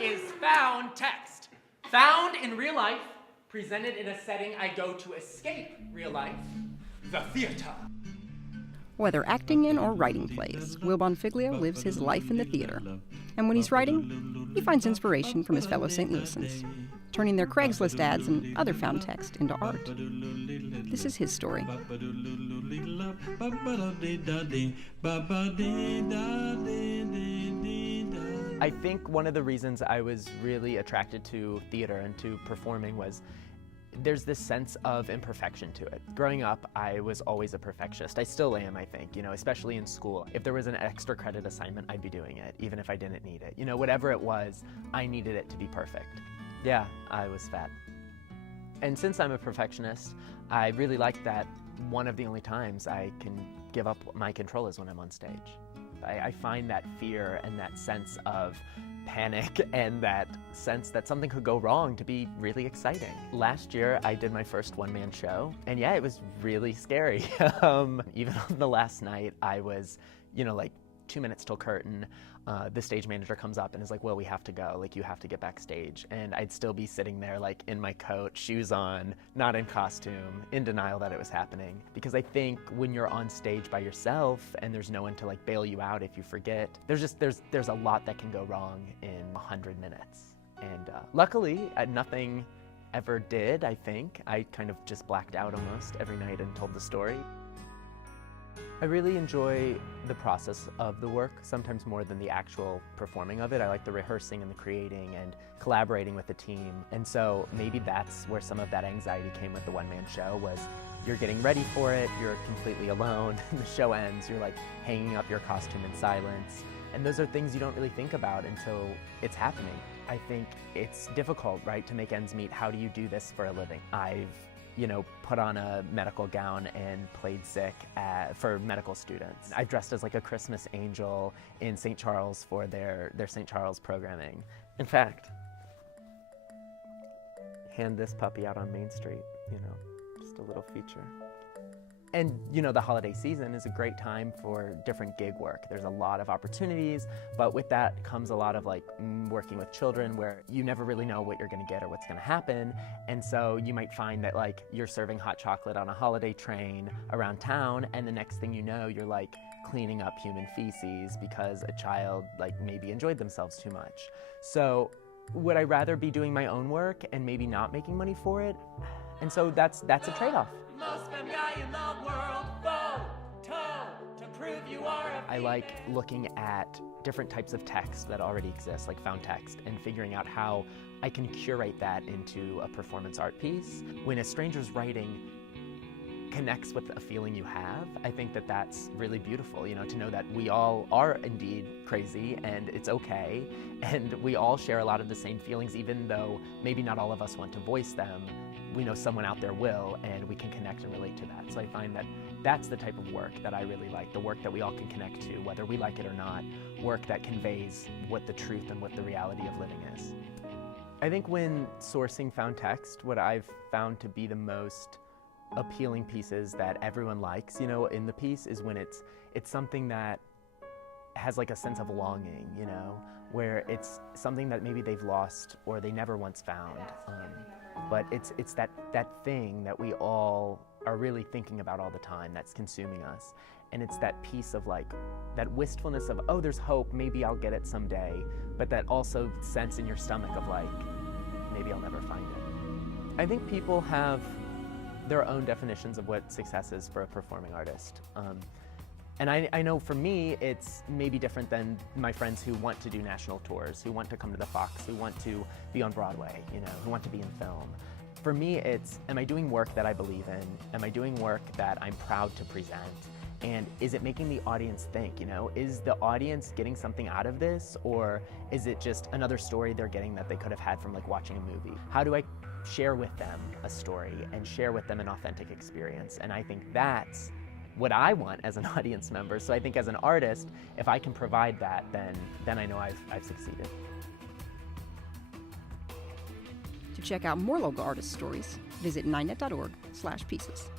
is found text. Found in real life, presented in a setting I go to escape real life, the theater. Whether acting in or writing plays, Will Bonfiglio lives his life in the theater. And when he's writing, he finds inspiration from his fellow St. Louisans, turning their Craigslist ads and other found text into art. This is his story. I think one of the reasons I was really attracted to theater and to performing was there's this sense of imperfection to it. Growing up, I was always a perfectionist. I still am, I think, especially in school. If there was an extra credit assignment, I'd be doing it, even if I didn't need it. Whatever it was, I needed it to be perfect. Yeah, I was fat. And since I'm a perfectionist, I really like that one of the only times I can give up my control is when I'm on stage. I find that fear and that sense of panic and that sense that something could go wrong to be really exciting. Last year, I did my first one-man show, and yeah, it was really scary. Even on the last night, I was, like 2 minutes till curtain. The stage manager comes up and is like, well, we have to go, you have to get backstage. And I'd still be sitting there in my coat, shoes on, not in costume, in denial that it was happening. Because I think when you're on stage by yourself and there's no one to bail you out if you forget, there's a lot that can go wrong in 100 minutes. And luckily, nothing ever did, I think. I kind of just blacked out almost every night and told the story. I really enjoy the process of the work, sometimes more than the actual performing of it. I like the rehearsing and the creating and collaborating with the team. And so maybe that's where some of that anxiety came with the one-man show was you're getting ready for it, you're completely alone, the show ends, you're hanging up your costume in silence. And those are things you don't really think about until it's happening. I think it's difficult, right, to make ends meet. How do you do this for a living? I've put on a medical gown and played sick for medical students. I dressed as a Christmas angel in St. Charles for their St. Charles programming. In fact, hand this puppy out on Main Street, just a little feature. And the holiday season is a great time for different gig work. There's a lot of opportunities, but with that comes a lot of working with children where you never really know what you're gonna get or what's gonna happen. And so you might find that you're serving hot chocolate on a holiday train around town, and the next thing you know, you're cleaning up human feces because a child maybe enjoyed themselves too much. So would I rather be doing my own work and maybe not making money for it? And so that's a trade-off. Most fun guy in the world, to prove you are I like looking at different types of text that already exist, like found text, and figuring out how I can curate that into a performance art piece. When a stranger's writing connects with a feeling you have, I think that that's really beautiful, to know that we all are indeed crazy and it's okay, and we all share a lot of the same feelings, even though maybe not all of us want to voice them. We know someone out there will, and we can connect and relate to that. So I find that that's the type of work that I really like, the work that we all can connect to, whether we like it or not, work that conveys what the truth and what the reality of living is. I think when sourcing found text, what I've found to be the most appealing pieces that everyone likes, in the piece is when it's something that has a sense of longing, where it's something that maybe they've lost or they never once found. But it's that thing that we all are really thinking about all the time that's consuming us. And it's that piece of that wistfulness of, oh, there's hope, maybe I'll get it someday, but that also sense in your stomach of maybe I'll never find it. I think people have their own definitions of what success is for a performing artist. And I know for me, it's maybe different than my friends who want to do national tours, who want to come to the Fox, who want to be on Broadway, who want to be in film. For me, it's, am I doing work that I believe in? Am I doing work that I'm proud to present? And is it making the audience think, Is the audience getting something out of this? Or is it just another story they're getting that they could have had from watching a movie? How do I share with them a story and share with them an authentic experience? And I think that's what I want as an audience member. So I think as an artist, if I can provide that, then I know I've succeeded. To check out more local artist stories, visit 9net.org/pieces.